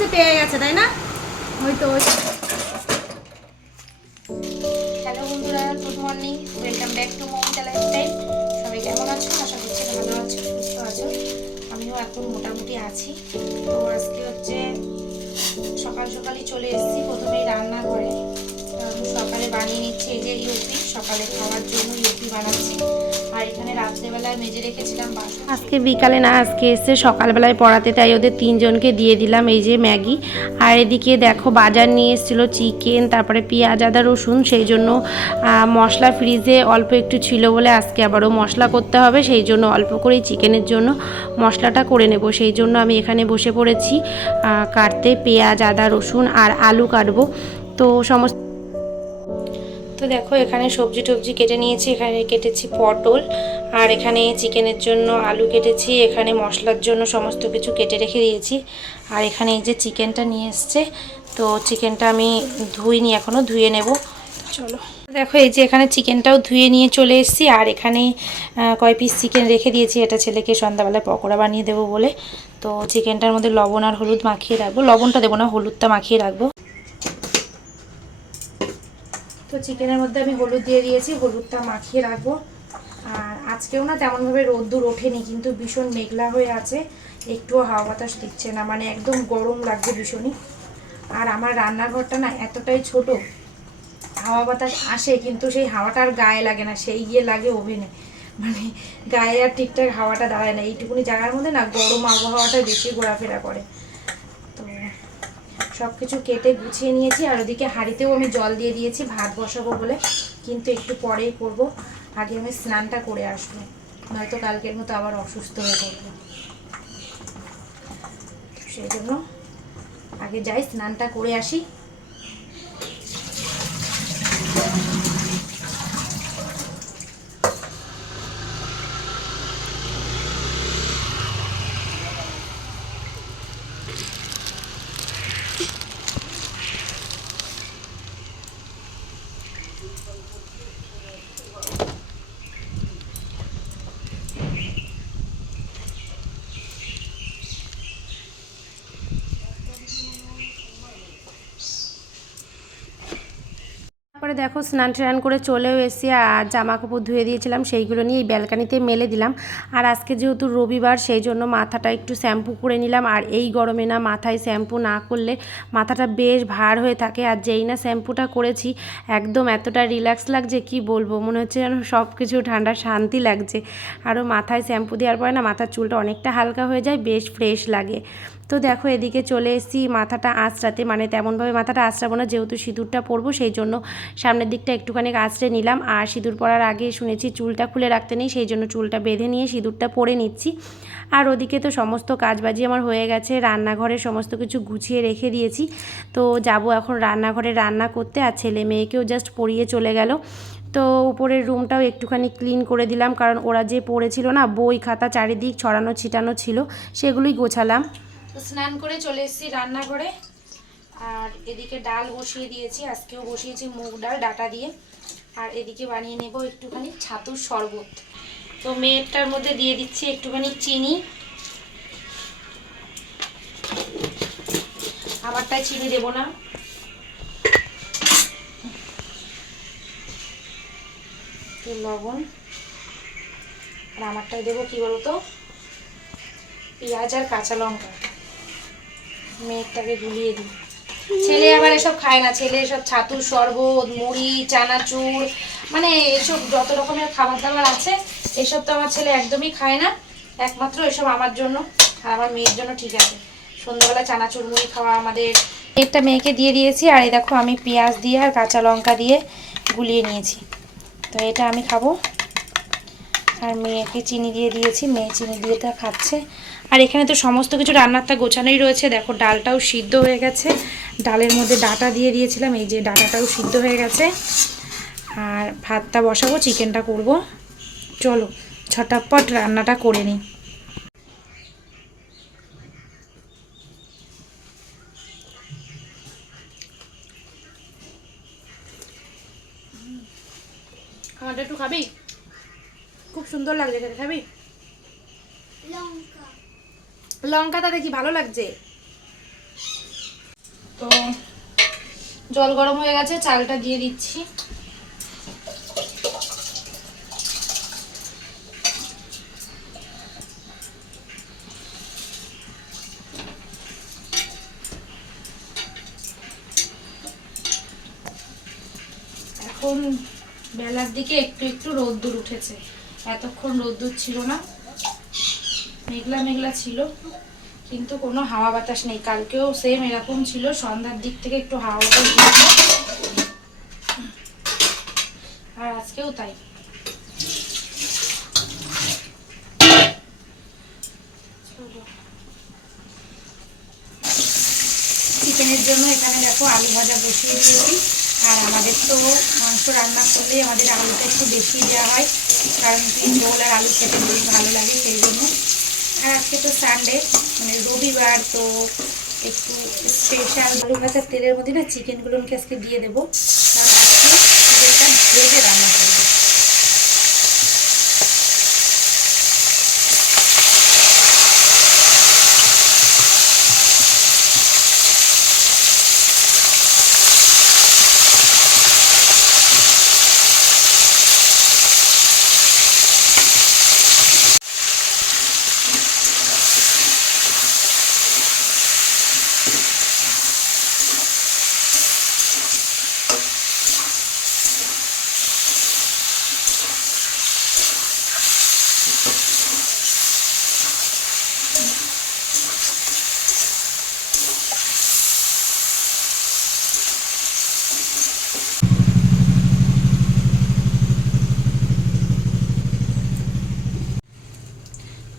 হচ্ছে পেয়ে গেছে, তাই না? ওই তো। হ্যালো বন্ধুরা, good morning, welcome back to Moumita lifestyle. সবাই কেমন আছো? আশা করছি ভালো আছো, সুস্থ আছো। আমিও এখন মোটামুটি আছি। তো আজকে হচ্ছে সকাল সকালই চলে এসেছি প্রথমেই রান্নাঘরে। সকালে বানিয়ে নিচ্ছি এই যে ইউপি, সকালে খাওয়ার জন্য ইউপি বানাচ্ছি। আর এখানে রাত্রেবেলায় মেজে রেখেছিলাম বাসন। আজকে বিকালে না, আজকে এসে সকালবেলায় পড়াতে, তাই ওদের তিনজনকে দিয়ে দিলাম এই যে ম্যাগি। আর এদিকে দেখো বাজার নিয়ে এসেছিলো চিকেন, তারপরে পেঁয়াজ আদা রসুন, সেই জন্য মশলা ফ্রিজে অল্প একটু ছিল বলে আজকে আবারও মশলা করতে হবে, সেই জন্য অল্প করেই চিকেনের জন্য মশলাটা করে নেব। সেই জন্য আমি এখানে বসে পড়েছি কাটতে, পেঁয়াজ আদা রসুন আর আলু কাটবো। তো সমস্ত তো দেখো এখানে সবজি টবজি কেটে নিয়েছি। এখানে কেটেছি পটল, আর এখানে চিকেনের জন্য আলু কেটেছি, এখানে মশলার জন্য সমস্ত কিছু কেটে রেখে দিয়েছি। আর এখানে এই যে চিকেনটা নিয়ে এসছে, তো চিকেনটা আমি ধুইনি, এখনও ধুয়ে নেব। চলো দেখো এই যে এখানে চিকেনটাও ধুয়ে নিয়ে চলে এসেছি। আর এখানে কয় পিস চিকেন রেখে দিয়েছি, এটা ছেলেকে সন্ধ্যাবেলায় পকোড়া বানিয়ে দেবো বলে। তো চিকেনটার মধ্যে লবণ আর হলুদ মাখিয়ে রাখবো, লবণটা দেবো না, হলুদটা মাখিয়ে রাখবো। তো চিকেনের মধ্যে আমি হলুদ দিয়ে দিয়েছি, হলুদটা মাখিয়ে রাখবো। আর আজকেও না তেমনভাবে রোদ্দুর ওঠেনি, কিন্তু ভীষণ মেঘলা হয়ে আছে, একটুও হাওয়া বাতাস দিচ্ছে না, মানে একদম গরম লাগছে ভীষণই। আর আমার রান্নাঘরটা না এতটাই ছোট, হাওয়া বাতাস আসে কিন্তু সেই হাওয়াটা আর গায়ে লাগে না, সেই গিয়ে লাগে ওভেনে, মানে গায়ে আর ঠিকঠাক হাওয়াটা দাঁড়ায় না। এইটুকুনি জায়গার মধ্যে না গরম আবহাওয়াটা বেশি ঘোরাফেরা করে। তো সব কিছু কেটে গুছিয়ে নিয়েছি। আর ওদিকে হাঁড়িতেও আমি জল দিয়ে দিয়েছি ভাত বসাবো বলে, কিন্তু একটু পরেই করব। আগে আমি স্নানটা করে আসবো, নয়তো কালকের মতো আবার অসুস্থ হয়ে পড়বো। সেই জন্য আগে যাই, স্নানটা করে আসি। তারপরে দেখো স্নান টান করে চলেও এসে আর জামা কাপড় ধুয়ে দিয়েছিলাম, সেইগুলো নিয়ে এই ব্যালকানিতে মেলে দিলাম। আর আজকে যেহেতু রবিবার, সেই জন্য মাথাটা একটু শ্যাম্পু করে নিলাম। আর এই গরমে না মাথায় শ্যাম্পু না করলে মাথাটা বেশ ভার হয়ে থাকে। আর যেই না শ্যাম্পুটা করেছি একদম এতটা রিল্যাক্স লাগছে, কি বলবো, মনে হচ্ছে যেন সব কিছু ঠান্ডা শান্তি লাগছে। আরও মাথায় শ্যাম্পু দেওয়ার পরে না মাথার চুলটা অনেকটা হালকা হয়ে যায়, বেশ ফ্রেশ লাগে। তো দেখো এদিকে চলে এসেছি মাথাটা আঁচড়াতে, মানে তেমনভাবে মাথাটা আঁচড়াবো না, যেহেতু সিঁদুরটা পরবো সেই জন্য সামনের দিকটা একটুখানি আঁচড়ে নিলাম। আর সিঁদুর পরার আগে শুনেছি চুলটা খুলে রাখতে নেই, সেই জন্য চুলটা বেঁধে নিয়ে সিঁদুরটা পরে নিচ্ছি। আর ওদিকে তো সমস্ত কাজবাজি আমার হয়ে গেছে, রান্নাঘরে সমস্ত কিছু গুছিয়ে রেখে দিয়েছি। তো যাব এখন রান্নাঘরে রান্না করতে। আর ছেলে মেয়েকেও জাস্ট পরিয়ে চলে গেল। তো উপরের রুমটাও একটুখানি ক্লিন করে দিলাম, কারণ ওরা যে পড়েছিল না, বই খাতা চারিদিক ছড়ানো ছিটানো ছিল, সেগুলোই গোছালাম। তো স্নান করে চলে এসেছি রান্নাঘরে। আর এদিকে ডাল বসিয়ে দিয়েছি, আজকেও বসিয়েছি মুগ ডাল ডাটা দিয়ে। আর এদিকে বানিয়ে নেব একটুখানি ছাতুর শরবত। তো মেয়েরটার মধ্যে দিয়ে দিচ্ছি একটুখানি চিনি, আমারটায় চিনি দেব না। লবণ। আর আমারটায় দেবো কি বলতো, পেঁয়াজ আর কাঁচা লঙ্কা। মেয়েরটাকে গুলিয়ে দিই। ছেলে আবার এসব খায় না, ছেলে এসব ছাতুর শরবত, মুড়ি, চানাচুর, মানে এসব যত রকমের খাবার দাবার আছে এসব তো আমার ছেলে একদমই খায় না। একমাত্র এসব আমার জন্য আর আমার মেয়ের জন্য ঠিক আছে। সন্ধ্যাবেলা চানাচুর মুড়ি খাওয়া আমাদের। একটা মেয়েকে দিয়ে দিয়েছি। আর এই দেখো আমি পেঁয়াজ দিয়ে আর কাঁচা লঙ্কা দিয়ে গুলিয়ে নিয়েছি, তো এটা আমি খাবো। আর মেয়েকে চিনি দিয়ে দিয়েছি, মেয়ে চিনি দিয়ে তা খাচ্ছে। আর এখানে তো সমস্ত কিছু রান্নারটা গোছানোই রয়েছে। দেখো ডালটাও সিদ্ধ হয়ে গেছে, ডালের মধ্যে ডাটা দিয়ে দিয়েছিলাম, এই যে ডাটাটাও সিদ্ধ হয়ে গেছে। আর ভাতটা বসাবো, চিকেনটা করব। চলো ঝটাপট রান্নাটা করে নিই। খাবারটা একটু খাবি? খুব সুন্দর লাগছে খেতে, খাবি? লঙ্কাটা দেখি ভালো লাগছে। তো জল গরম হয়ে গেছে, চালটা দিয়ে দিচ্ছি। এখন বেলার দিকে একটু একটু রোদ্দুর উঠেছে, এতক্ষণ রোদ্দুর ছিল না, মেঘলা মেঘলা ছিল, কিন্তু কোনো হাওয়া বাতাস নেই। কালকেও সেম এরকম ছিল, সন্ধ্যার দিক থেকে একটু হাওয়া বাতাস দিয়েছে, আর আজকেও তাই। চিকেনের জন্য এখানে দেখো আলু ভাজা বসিয়ে দিয়েছি। আর আমাদের তো মাংস রান্না করলে আমাদের আলুটা একটু বেশি দেওয়া হয়, কারণ ঝোল আর আলু খেতে বেশ ভালো লাগে, সেই জন্য। আর আজকে তো সানডে, মানে রবিবার, তো একটু স্পেশাল আলু ভাজার তেলের মধ্যে না চিকেনগুলোকে আজকে দিয়ে দেবো, কারণ আজকে চিকেনটা ভেজে রান্না করবো।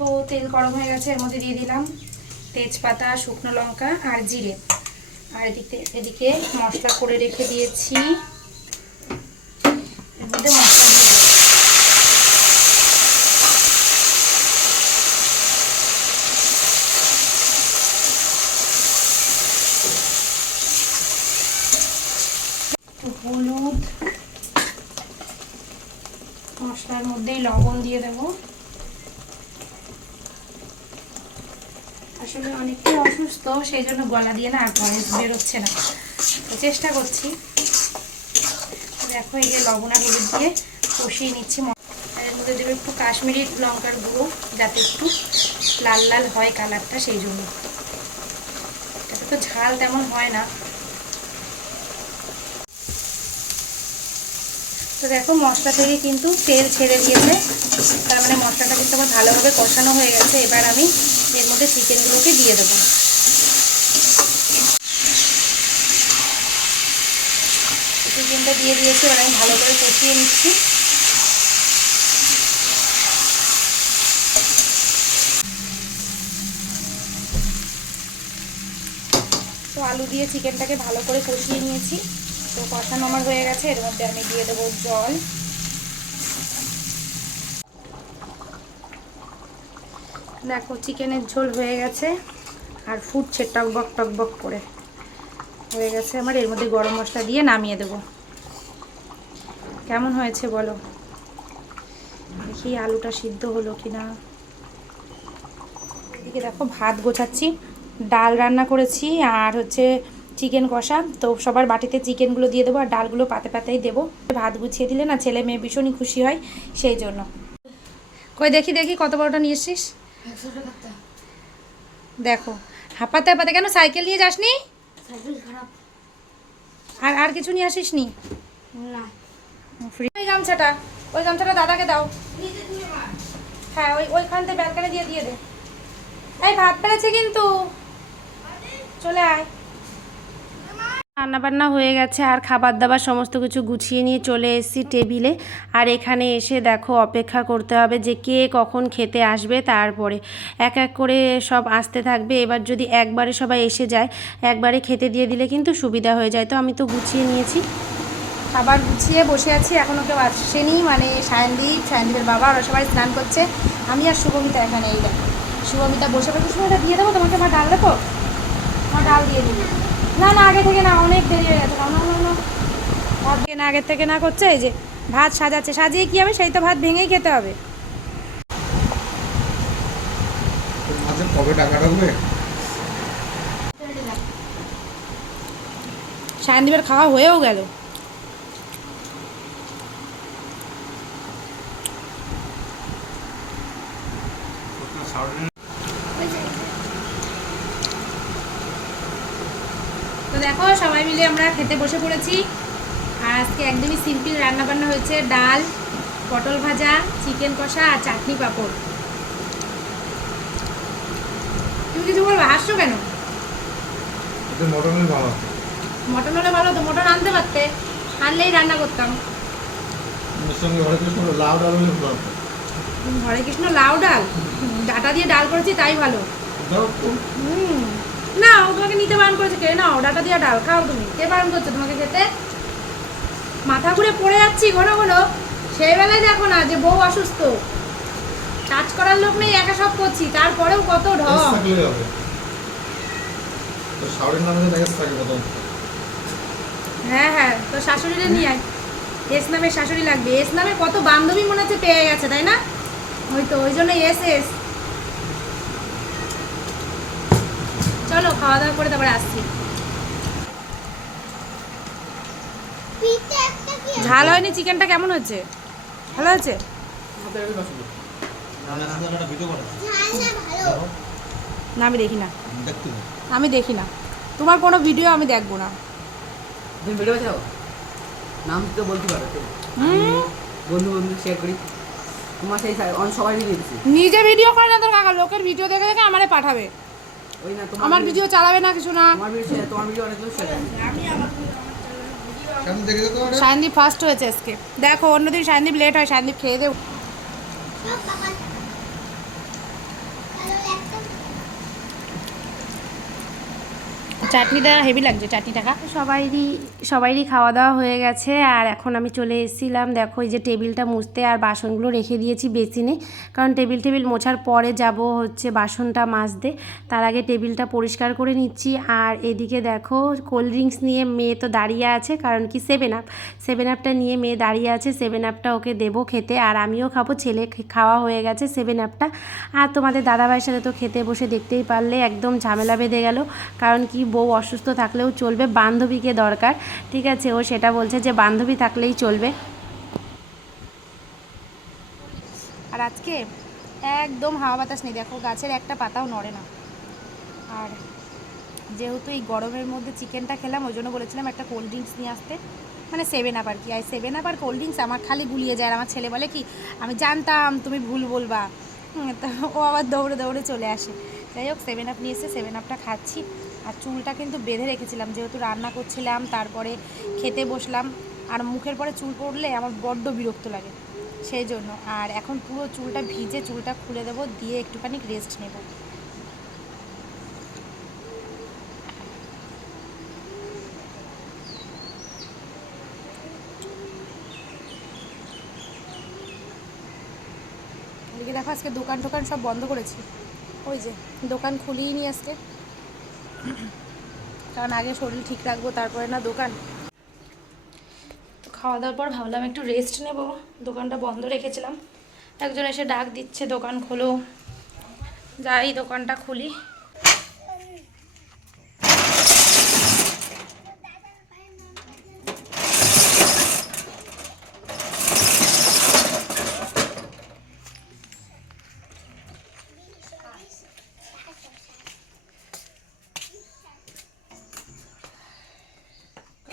তো তেল গরম হয়ে গেছে, এর মধ্যে দিয়ে দিলাম তেজপাতা, শুকনো লঙ্কা আর জিরে। আর এদিকে মশলা করে রেখে দিয়েছি, এর মধ্যে মশলা দিয়ে দেবো। হলুদ, মশলার মধ্যেই লবণ দিয়ে দেবো। আসলে অনেকটাই অসুস্থ, সেই জন্য গলা দিয়ে না আর ভয়েস বেরোচ্ছে না, তো চেষ্টা করছি। দেখো এই যে লবণ আর হলুদ দিয়ে কষিয়ে নিচ্ছি। এর মধ্যে দেবো একটু কাশ্মীরি লঙ্কার গুঁড়ো, যাতে একটু লাল লাল হয় কালারটা, সেই জন্য। এটাতে তো ঝাল তেমন হয় না। তো দেখো মশলা থেকে কিন্তু তেল ছেড়ে দিয়েছে, তার মানে মশলাটা কিন্তু আমার ভালোভাবে কষানো হয়ে গেছে। এবার আমি এর মধ্যে চিকেনগুলোকে দিয়ে দেবো। চিকেনটা দিয়ে দিয়েছি, এবার আমি ভালো করে কষিয়ে নিচ্ছি। তো আলু দিয়ে চিকেনটাকে ভালো করে কষিয়ে নিয়েছি, তো কষানো আমার হয়ে গেছে। এর মধ্যে আমি দিয়ে দেবো জল। দেখো চিকেনের ঝোল হয়ে গেছে, আর ফুটছে টকবক টকবক করে হয়ে গেছে আমার। এর মধ্যে গরম মশলা দিয়ে নামিয়ে দেব। কেমন হয়েছে বলো, দেখি আলুটা সিদ্ধ হলো কিনা। এদিকে দেখো ভাত গোছাচ্ছি, ডাল রান্না করেছি আর হচ্ছে চিকেন কষা। তো সবার বাটিতে চিকেনগুলো দিয়ে দেবো, আর ডালগুলো পাতে পাতেই দেবো। ভাত গুছিয়ে দিলে না ছেলে মেয়ে ভীষণই খুশি হয়, সেই জন্য। কই দেখি দেখি কত বড়টা নিয়ে এসছিস, দেখো। হাঁপাতে হাঁপাতে কেন, সাইকেল নিয়ে যাসনি? আর আর কিছু নিয়ে আসিস নি? ওই গামছাটা, ওই গামছাটা দাদাকে দাও। হ্যাঁ ওইখান থেকে ব্যালকানি দিয়ে দিয়ে দে। এই ভাত পেরেছে কিন্তু, চলে আয়। রান্নাবান্না হয়ে গেছে, আর খাবার দাবার সমস্ত কিছু গুছিয়ে নিয়ে চলে এসেছি টেবিলে। আর এখানে এসে দেখো অপেক্ষা করতে হবে যে কে কখন খেতে আসবে, তারপরে এক এক করে সব আসতে থাকবে। এবার যদি একবারে সবাই এসে যায়, একবারে খেতে দিয়ে দিলে কিন্তু সুবিধা হয়ে যায়। তো আমি তো গুছিয়ে নিয়েছি, খাবার গুছিয়ে বসে আছি। এখনও কেউ আসেনি, মানে সায়নদীপের বাবা, ওরা সবাই স্নান করছে। আমি আর শুভমিতা এখানে, এই দেখো শুভমিতা বসে পড়েছে। শুভমিতা দিয়ে দেবো তোমাকে, আমার ডাল দেবো, আমার ডাল দিয়ে দিবি। না না আগে থেকে না, অনেক দেরি হয়ে গেছে। ভাত না আগের থেকে না করছে, এই যে ভাত সাজাচ্ছে, সাজিয়ে কী হবে, সেই তো ভাত ভেঙেই খেতে হবে। কবে টাকা ঢুকবে? সায়নদীপের খাওয়া হয়েও গেল। তো দেখো সবাই মিলে আমরা খেতে বসে পড়েছি। আর আজকে একদমই সিম্পল রান্নাবান্না হয়েছে, ডাল, পটল ভাজা, চিকেন কষা আর চাটনি পাঁপড়। তুমি কিছু বলবে, হাসছো কেন? মটন হলে ভালো তো, মটন আনতে পারতে, আনলেই রান্না করতাম। হরে কৃষ্ণ লাউ ডাল, ডাটা দিয়ে ডাল করেছি তাই ভালো। না ও তোমাকে নিতে বারণ করেছে, কে নাও ডাটা দিয়ে ডাল খাও। তুমি কে বারণ করছো তোমাকে খেতে? মাথা ঘুরে পড়ে যাচ্ছি ঘন ঘন, সেই বেলায় দেখো না যে বউ অসুস্থ, কাজ করার লোক নেই, একা সব করছি, তারপরেও কত ঢং। হ্যাঁ হ্যাঁ, তো শাশুড়িরে নিয়ে আয়। এস নামে শাশুড়ি লাগবে, এস নামে কত বান্ধবী মনে হচ্ছে পেয়ে গেছে, তাই না? ওই তো, ওই জন্য এস এস। চলো খাওয়া দাওয়া করে তারপরে আসছি। ঝাল হয়নি চিকেনটা, কেমন হয়েছে? ভালো হয়েছে? না আমি দেখি না, আমি দেখি না তোমার কোনো ভিডিও, আমি দেখবো না। তুমি ভিডিও চাও, নাম তো বলতে পারো, বন্ধু বন্ধু শেয়ার করি তোমার সেই সবাই ভিডিও দিচ্ছি। নিজে ভিডিও করে না তোর কাকা, লোকের ভিডিও দেখে দেখে আমারে পাঠাবে। ওই না, আমার ভিডিও চালাবে না কিছু না। তোমার ভিডিও অনেক লোক শেয়ার করে। সায়নদীপ ফার্স্ট হয়েছে আজকে, দেখো অন্যদিন সায়নদীপ লেট হয়, সায়নদীপ খেয়ে দেও। চাটনিটা হেভি লাগছে, চাটনিটা খা। সবাইরই খাওয়া দাওয়া হয়ে গেছে, আর এখন আমি চলে এসেছিলাম দেখো এই যে টেবিলটা মুছতে, আর বাসনগুলো রেখে দিয়েছি বেসিনে, কারণ টেবিল মোছার পরে যাব হচ্ছে বাসনটা মাজতে, তার আগে টেবিলটা পরিষ্কার করে নিচ্ছি। আর এদিকে দেখো কোল্ড ড্রিঙ্কস নিয়ে মেয়ে তো দাঁড়িয়ে আছে, কারণ কি 7 আপটা নিয়ে মেয়ে দাঁড়িয়ে আছে, 7 আপটা ওকে দেবো খেতে, আর আমিও খাবো। ছেলে খাওয়া হয়ে গেছে 7 আপটা। আর তোমাদের দাদাভাইয়ের সাথে তো খেতে বসে দেখতেই পারলে একদম ঝামেলা বেঁধে গেল, কারণ কি বউ অসুস্থ থাকলেও চলবে, বান্ধবীকে দরকার, ঠিক আছে? ও সেটা বলছে যে বান্ধবী থাকলেই চলবে। আর আজকে একদম হাওয়া বাতাস নেই, দেখো গাছের একটা পাতাও নড়ে না। আর যেহেতু এই গরমের মধ্যে চিকেনটা খেলাম, ওই জন্য বলেছিলাম একটা কোল্ড ড্রিঙ্কস নিয়ে আসতে, মানে 7 আপ আর কি। আর 7 আপ আর কোল্ড ড্রিঙ্কস আমার খালি গুলিয়ে যায়। আর আমার ছেলে বলে কি, আমি জানতাম তুমি ভুল বলবা, তা ও আবার দৌড়ে দৌড়ে চলে আসে। যাই হোক 7 আপ নিয়ে এসে 7 আপটা খাচ্ছি। আর চুলটা কিন্তু বেঁধে রেখেছিলাম, যেহেতু রান্না করছিলাম, তারপরে খেতে বসলাম, আর মুখের পরে চুল পড়লে আমার বড্ড বিরক্ত লাগে, সেই জন্য। আর এখন পুরো চুলটা ভিজে, চুলটা খুলে দেবো, দিয়ে একটুখানি রেস্ট নেব। এদিকে দেখো আজকে দোকান টোকান সব বন্ধ করেছি, ওই যে দোকান খুলিই নি আজকে, কারণ আগে শরীর ঠিক রাখবো তারপরে না দোকান। তো খাওয়া দাওয়ার পর ভাবলাম একটু রেস্ট নেব, দোকানটা বন্ধ রেখেছিলাম। একজন এসে ডাক দিচ্ছে দোকান খোলো, যাই দোকানটা খুলি।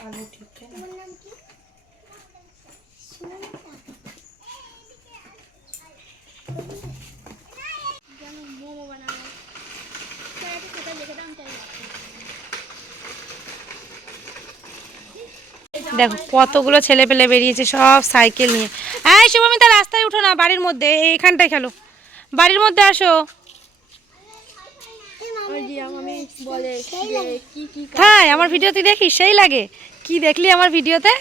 আলু ঠিক দেখো কতগুলো ছেলে পেলে বেরিয়েছে সব সাইকেল নিয়ে। হ্যাঁ শুভমিতা রাস্তায় উঠো না, বাড়ির মধ্যে এইখানটায় খেলো, বাড়ির মধ্যে আসো। হ্যাঁ আমার ভিডিও তুই দেখিস, সেই লাগে। কি দেখলি আমার ভিডিওতে?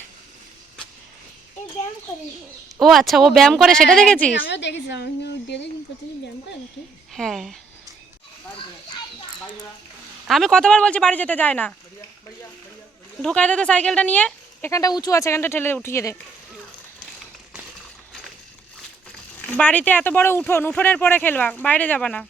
ও আচ্ছা, ও ব্যায়াম করে সেটা দেখেছিস? হ্যাঁ আমি কতবার বলছি বাড়ি যেতে যায় না, ঢুকাই দে তো সাইকেলটা নিয়ে, এখানটা উঁচু আছে, এখানটা ঠেলে উঠিয়ে দে। বাড়িতে এত বড় উঠোন, উঠোনের পরে খেলবা, বাইরে যাবা না।